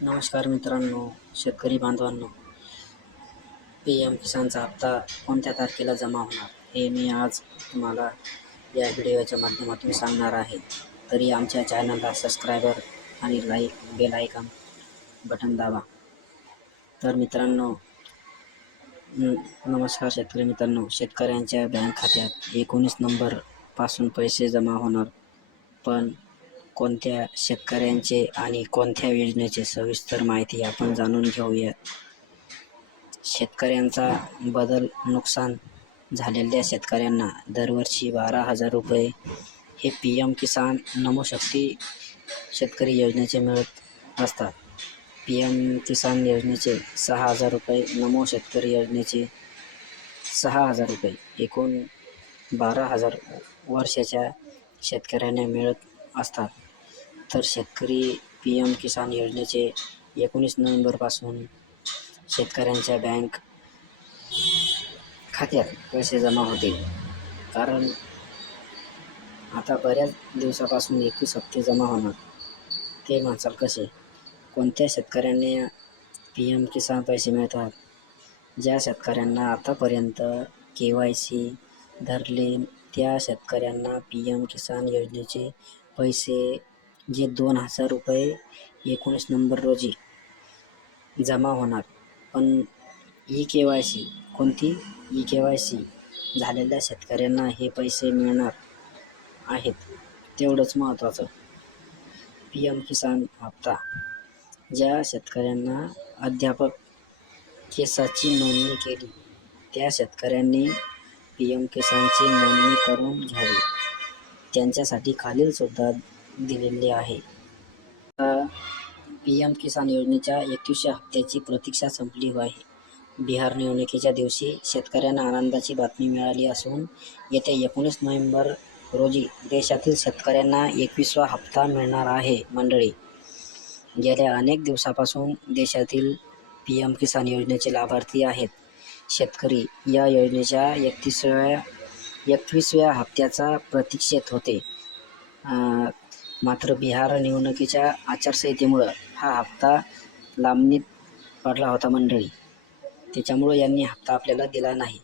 नमस्कार मित्रांनो शेतकरी बांधवांनो. पी एम किसानचा हप्ता कोणत्या तारखेला जमा होणार? हे मी आज तुम्हाला या व्हिडिओच्या माध्यमातून सांगणार आहे. तरी आमच्या चॅनलला सबस्क्रायबर आणि लाईक बेल आयकॉन बटन दाबा. तर मित्रांनो नमस्कार शेतकरी मित्रांनो. शेतकऱ्यांच्या बँक खात्यात एकोणीस नंबरपासून पैसे जमा होणार पण कोणत्या शेतकऱ्यांचे आणि कोणत्या योजनेचे सविस्तर माहिती आपण जाणून घेऊया. शेतकऱ्यांचा बदल नुकसान झालेल्या शेतकऱ्यांना दरवर्षी बारा हजार रुपये हे पी एम किसान नमोशक्ती शेतकरी योजनेचे मिळत असतात. पी एम किसान योजनेचे सहा हजार रुपये नमो शेतकरी योजनेचे सहा हजार रुपये एकूण बारा हजार वर्षाच्या शेतकऱ्यांना मिळत असतात. तर शेतकरी पी एम किसान योजनेचे एकोणीस नोव्हेंबरपासून शेतकऱ्यांच्या बँक खात्यात पैसे जमा होतील. कारण आता बऱ्याच दिवसापासून एकवीस हप्ते जमा होणार. ते म्हणसाल कसे? कोणत्या शेतकऱ्यांनी पी एम किसान पैसे मिळतात? ज्या शेतकऱ्यांना आतापर्यंत के वाय सी धरले त्या शेतकऱ्यांना पी एम किसान योजनेचे पैसे जे दोन हजार रुपये एकोणीस नंबर रोजी जमा होणार. पण ई के वाय सी कोणती ई के वाय सी झालेल्या शेतकऱ्यांना हे पैसे मिळणार आहेत तेवढंच महत्त्वाचं. पी एम किसान हप्ता ज्या शेतकऱ्यांना अध्यापक केसाची नोंदणी केली त्या शेतकऱ्यांनी पी एम किसानची नोंदणी करून घ्यावी. त्यांच्यासाठी खालील सुद्धा दिलेले आहे. पी एम किसान योजनेच्या एकवीसशे हप्त्याची प्रतीक्षा संपली आहे बिहार निवडणुकीच्या दिवशी शेतकऱ्यांना आनंदाची बातमी मिळाली असून येत्या एकोणीस नोव्हेंबर रोजी देशातील शेतकऱ्यांना एकवीसवा हप्ता मिळणार आहे मंडळी. गेल्या अनेक दिवसापासून देशातील पी एम किसान योजनेचे लाभार्थी आहेत. शेतकरी या योजनेच्या एकतीसव्या एकवीसव्या हप्त्याचा प्रतीक्षेत होते. मात्र बिहार निवडणुकीच्या आचारसंहितेमुळं हा हप्ता लांबणीत पडला होता मंडळी. त्याच्यामुळं यांनी हप्ता आपल्याला दिला नाही.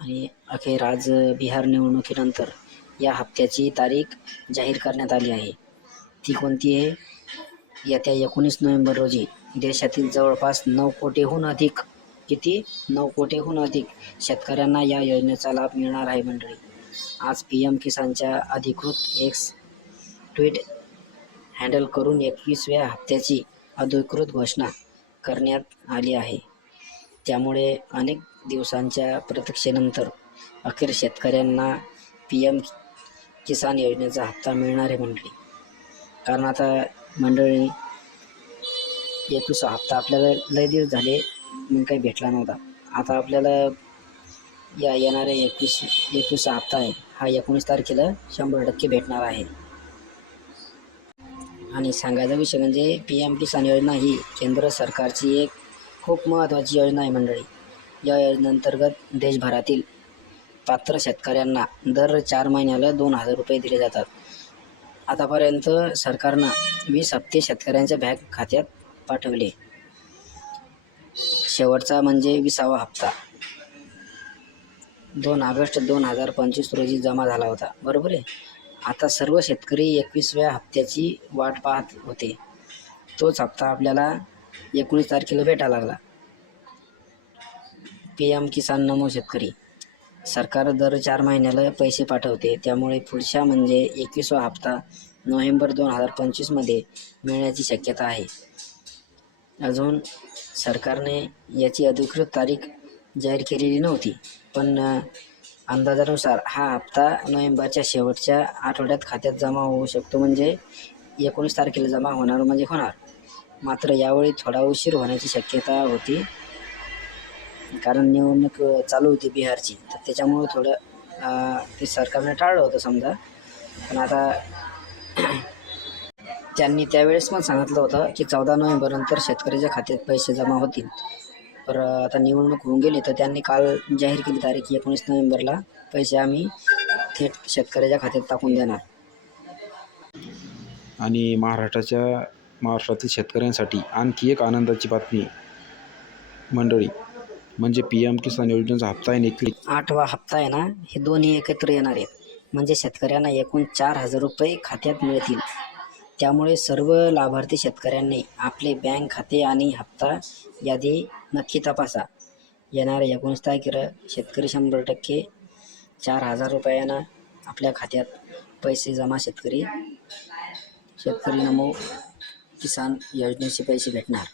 आणि अखेर आज बिहार निवडणुकीनंतर या हप्त्याची तारीख जाहीर करण्यात आली आहे. ती कोणती आहे? येत्या एकोणीस नोव्हेंबर रोजी देशातील जवळपास नऊ कोटीहून अधिक किती? नऊ कोटीहून अधिक शेतकऱ्यांना या योजनेचा लाभ मिळणार आहे मंडळी. आज पी एम किसानच्या अधिकृत एक्स ट्विट हँडल करून एकवीसव्या हप्त्याची अधिकृत घोषणा करण्यात आली आहे. त्यामुळे अनेक दिवसांच्या प्रतीक्षेनंतर अखेर शेतकऱ्यांना पी एम किसान योजनेचा हप्ता मिळणार आहे मंडळी कारण आता मंडळी एकवीस हप्ता आपल्याला लय दिवस झाले मग काही भेटला नव्हता. आता आपल्याला या येणाऱ्या एकवीस एकवीस हप्ता आहे. हा एकोणीस तारखेला शंभर टक्के भेटणार आहे. आणि सांगायचा विषय म्हणजे पी एम किसान योजना ही केंद्र सरकारची एक खूप महत्त्वाची योजना आहे मंडळी. या योजनेअंतर्गत देशभरातील पात्र शेतकऱ्यांना दर चार महिन्याला दोन हजार रुपये दिले जातात. आतापर्यंत सरकारनं वीस हप्ते शेतकऱ्यांच्या बँक खात्यात पाठवले. शेवटचा म्हणजे विसावा हप्ता. दोन ऑगस्ट दोन हजार पंचवीस रोजी जमा झाला होता. बरोबर आहे? आता सर्व शेतकरी एकवीसव्या हप्त्याची वाट पाहत होते. तोच हप्ता आपल्याला एकोणीस तारखेला भेटायला लागला. पी एम किसान नमो शेतकरी. सरकार दर चार महिन्याला पैसे पाठवते. त्यामुळे पुढच्या म्हणजे एकवीसवा हप्ता नोव्हेंबर दोन हजार पंचवीसमध्ये मिळण्याची शक्यता आहे. अजून सरकारने याची अधिकृत तारीख जाहीर केलेली नव्हती पण अंदाजानुसार हा हप्ता नोव्हेंबरच्या शेवटच्या आठवड्यात खात्यात जमा होऊ शकतो. म्हणजे एकोणीस तारखेला जमा होणार म्हणजे होणार. मात्र यावेळी थोडा उशीर होण्याची शक्यता होती. कारण निवडणूक चालू होती बिहारची. तर त्याच्यामुळं थोडं ते सरकारने टाळलं होतं समजा. पण आता त्यांनी त्यावेळेस पण सांगितलं होतं की चौदा नोव्हेंबरनंतर शेतकऱ्याच्या खात्यात पैसे जमा होतील. तर आता निवडणूक होऊन गेली तर त्यांनी काल जाहीर केली तारीख एकोणीस नोव्हेंबरला. पैसे आम्ही थेट शेतकऱ्याच्या खात्यात टाकून देणार. आणि महाराष्ट्राच्या महाराष्ट्रातील शेतकऱ्यांसाठी आणखी एक आनंदाची बातमी मंडळी म्हणजे पी एम किसान योजनेचा हप्ता आहे निघली आठवा हप्ता आहे ना हे दोन्ही एकत्र येणार आहेत. म्हणजे शेतकऱ्यांना एकूण चार हजार रुपये खात्यात मिळतील. त्यामुळे सर्व लाभार्थी शेतकऱ्यांनी आपले बँक खाते आणि हप्ता यादी नक्की तपासा. येणाऱ्या एकोणीस तारखेला शेतकरी शंभर टक्के चार हजार रुपयानं आपल्या खात्यात पैसे जमा शेतकरी शेतकरी नमो किसान योजनेचे पैसे भेटणार.